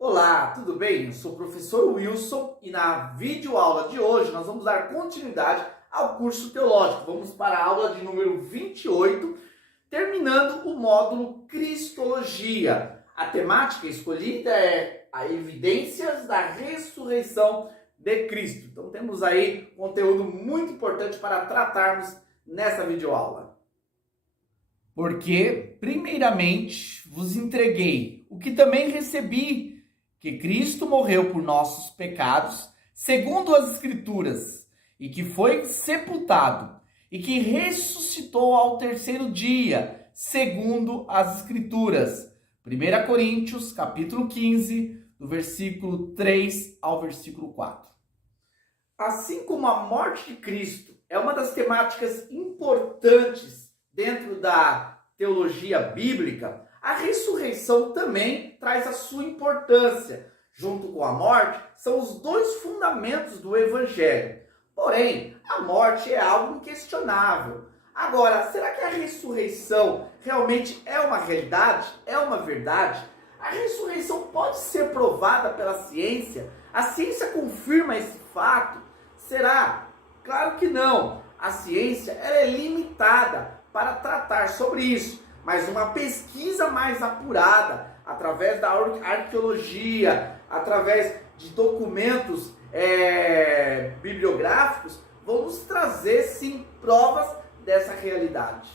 Olá, tudo bem? Eu sou o professor Wilson e na videoaula de hoje nós vamos dar continuidade ao curso teológico. Vamos para a aula de número 28, terminando o módulo Cristologia. A temática escolhida é a evidências da ressurreição de Cristo. Então temos aí conteúdo muito importante para tratarmos nessa videoaula. Porque, primeiramente, vos entreguei o que também recebi, que Cristo morreu por nossos pecados, segundo as Escrituras, e que foi sepultado, e que ressuscitou ao terceiro dia, segundo as Escrituras. 1 Coríntios, capítulo 15, do versículo 3 ao versículo 4. Assim como a morte de Cristo é uma das temáticas importantes dentro da teologia bíblica, a ressurreição também traz a sua importância. Junto com a morte, são os dois fundamentos do Evangelho. Porém, a morte é algo inquestionável. Agora, será que a ressurreição realmente é uma realidade? É uma verdade? A ressurreição pode ser provada pela ciência? A ciência confirma esse fato? Será? Claro que não. A ciência ela é limitada para tratar sobre isso, mas uma pesquisa mais apurada, através da arqueologia, através de documentos bibliográficos, vão nos trazer sim provas dessa realidade.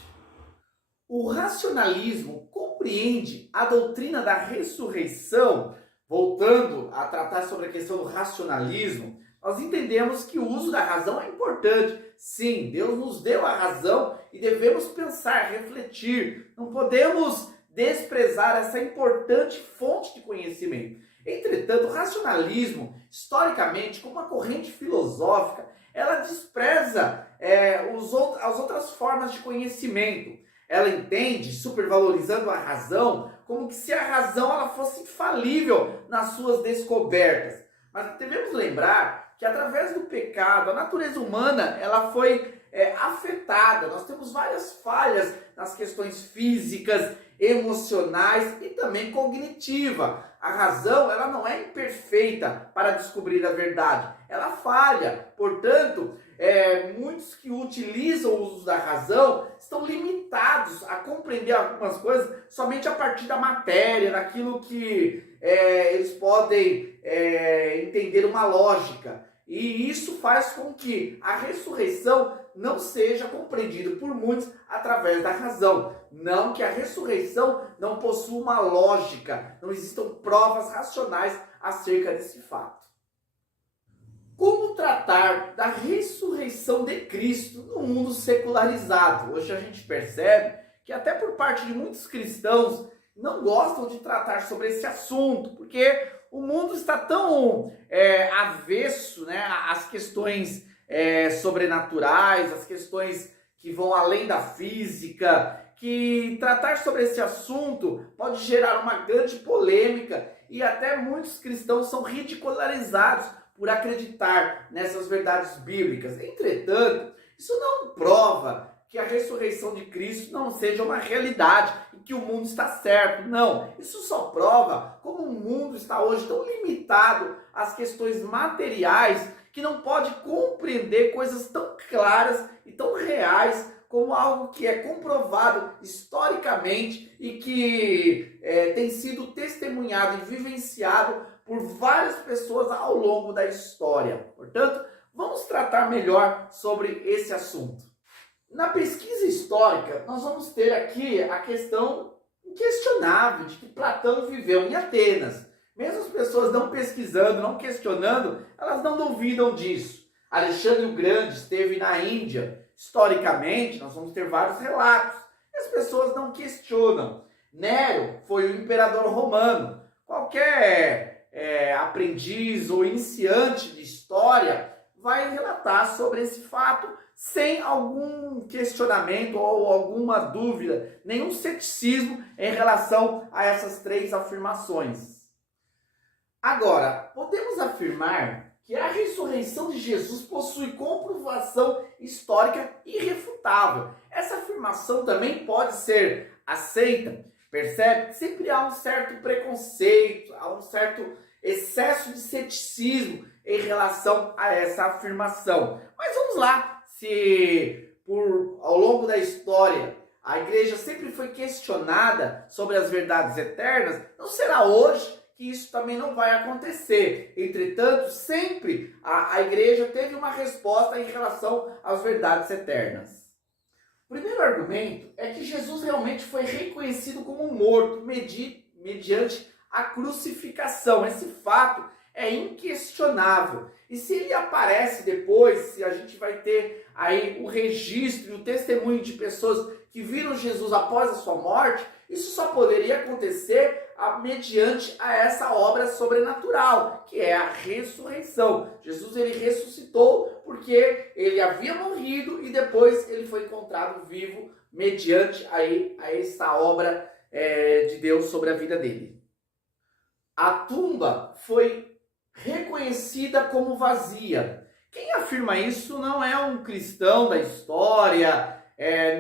O racionalismo compreende a doutrina da ressurreição. Voltando a tratar sobre a questão do racionalismo, nós entendemos que o uso da razão é importante. Sim, Deus nos deu a razão e devemos pensar, refletir. Não podemos desprezar essa importante fonte de conhecimento. Entretanto, o racionalismo, historicamente, como uma corrente filosófica, ela despreza as outras formas de conhecimento. Ela entende, supervalorizando a razão, como que se a razão ela fosse infalível nas suas descobertas. Mas devemos lembrar que através do pecado, a natureza humana ela foi afetada. Nós temos várias falhas nas questões físicas, emocionais e também cognitiva. A razão ela não é imperfeita para descobrir a verdade. Ela falha. Portanto, muitos que utilizam o uso da razão estão limitados a compreender algumas coisas somente a partir da matéria, daquilo que eles podem entender uma lógica. E isso faz com que a ressurreição não seja compreendida por muitos através da razão. Não que a ressurreição não possua uma lógica, não existam provas racionais acerca desse fato. Como tratar da ressurreição de Cristo no mundo secularizado? Hoje a gente percebe que até por parte de muitos cristãos não gostam de tratar sobre esse assunto, porque o mundo está tão avesso, né, às questões sobrenaturais, às questões que vão além da física, que tratar sobre esse assunto pode gerar uma grande polêmica e até muitos cristãos são ridicularizados por acreditar nessas verdades bíblicas. Entretanto, isso não prova que a ressurreição de Cristo não seja uma realidade e que o mundo está certo. Não, isso só prova como o mundo está hoje tão limitado às questões materiais que não pode compreender coisas tão claras e tão reais como algo que é comprovado historicamente e que tem sido testemunhado e vivenciado por várias pessoas ao longo da história. Portanto, vamos tratar melhor sobre esse assunto. Na pesquisa histórica, nós vamos ter aqui a questão inquestionável de que Platão viveu em Atenas. Mesmo as pessoas não pesquisando, não questionando, elas não duvidam disso. Alexandre o Grande esteve na Índia. Historicamente, nós vamos ter vários relatos. E as pessoas não questionam. Nero foi o imperador romano. Qualquer aprendiz ou iniciante de história vai relatar sobre esse fato sem algum questionamento ou alguma dúvida, nenhum ceticismo em relação a essas três afirmações. Agora, podemos afirmar que a ressurreição de Jesus possui comprovação histórica irrefutável. Essa afirmação também pode ser aceita Percebe? Sempre há um certo preconceito, há um certo excesso de ceticismo em relação a essa afirmação. Mas vamos lá, se ao longo da história a igreja sempre foi questionada sobre as verdades eternas, não será hoje que isso também não vai acontecer. Entretanto, sempre a igreja teve uma resposta em relação às verdades eternas. O primeiro argumento é que Jesus realmente foi reconhecido como morto mediante a crucificação. Esse fato é inquestionável. E se ele aparece depois, se a gente vai ter aí o registro e o testemunho de pessoas que viram Jesus após a sua morte, isso só poderia acontecer mediante a essa obra sobrenatural, que é a ressurreição. Jesus ele ressuscitou porque ele havia morrido e depois ele foi encontrado vivo mediante aí a essa obra de Deus sobre a vida dele. A tumba foi reconhecida como vazia. Quem afirma isso não é um cristão da história,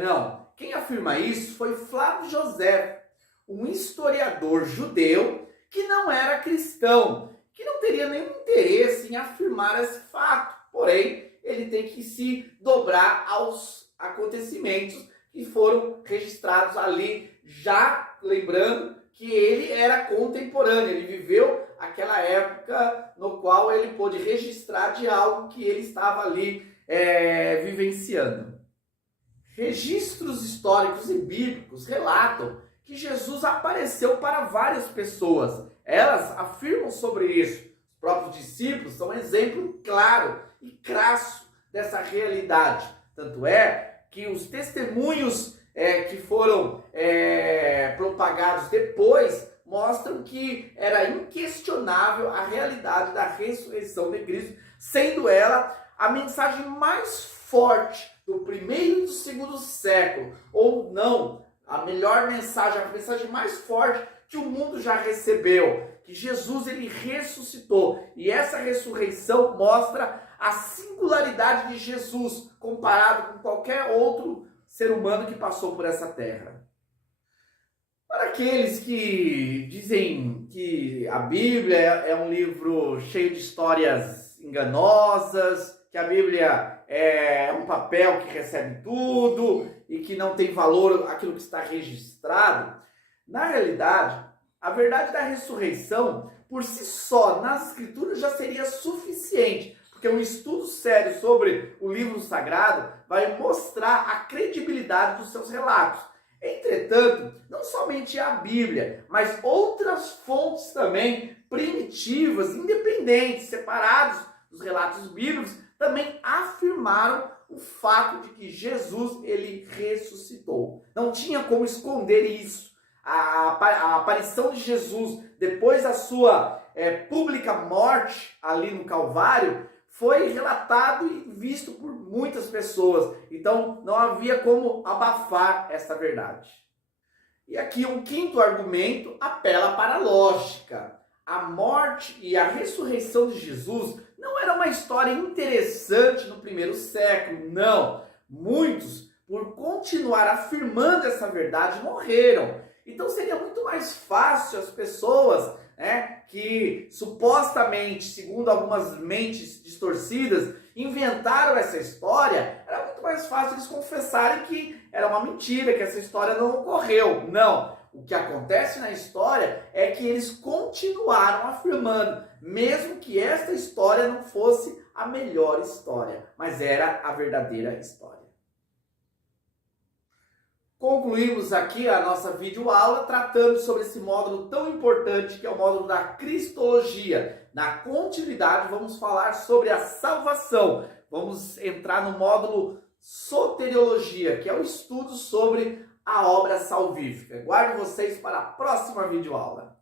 não. Quem afirma isso foi Flávio José, um historiador judeu que não era cristão, que não teria nenhum interesse em afirmar esse fato. Porém, ele tem que se dobrar aos acontecimentos que foram registrados ali, já lembrando que ele era contemporâneo, ele viveu aquela época no qual ele pôde registrar de algo que ele estava ali vivenciando. Registros históricos e bíblicos relatam que Jesus apareceu para várias pessoas. Elas afirmam sobre isso. Os próprios discípulos são um exemplo claro e crasso dessa realidade. Tanto é que os testemunhos que foram propagados depois mostram que era inquestionável a realidade da ressurreição de Cristo, sendo ela a mensagem mais forte do primeiro e do segundo século, ou não, a melhor mensagem, a mensagem mais forte que o mundo já recebeu, que Jesus ele ressuscitou, e essa ressurreição mostra a singularidade de Jesus comparado com qualquer outro ser humano que passou por essa terra. Para aqueles que dizem que a Bíblia é um livro cheio de histórias enganosas, que a Bíblia é um papel que recebe tudo e que não tem valor aquilo que está registrado, na realidade, a verdade da ressurreição, por si só, nas Escrituras já seria suficiente, porque um estudo sério sobre o livro sagrado vai mostrar a credibilidade dos seus relatos. Entretanto, não somente a Bíblia, mas outras fontes também primitivas, independentes, separados dos relatos bíblicos, também afirmaram o fato de que Jesus ele ressuscitou. Não tinha como esconder isso. A aparição de Jesus depois da sua pública morte ali no Calvário foi relatado e visto por muitas pessoas. Então não havia como abafar essa verdade. E aqui um quinto argumento apela para a lógica. A morte e a ressurreição de Jesus não era uma história interessante no primeiro século, não. Muitos, por continuar afirmando essa verdade, morreram. Então seria muito mais fácil as pessoas que supostamente, segundo algumas mentes distorcidas, inventaram essa história, era muito mais fácil eles confessarem que era uma mentira, que essa história não ocorreu. Não. O que acontece na história é que eles continuaram afirmando, mesmo que esta história não fosse a melhor história, mas era a verdadeira história. Concluímos aqui a nossa videoaula tratando sobre esse módulo tão importante que é o módulo da Cristologia. Na continuidade vamos falar sobre a salvação. Vamos entrar no módulo Soteriologia, que é o estudo sobre a obra salvífica. Guardo vocês para a próxima videoaula.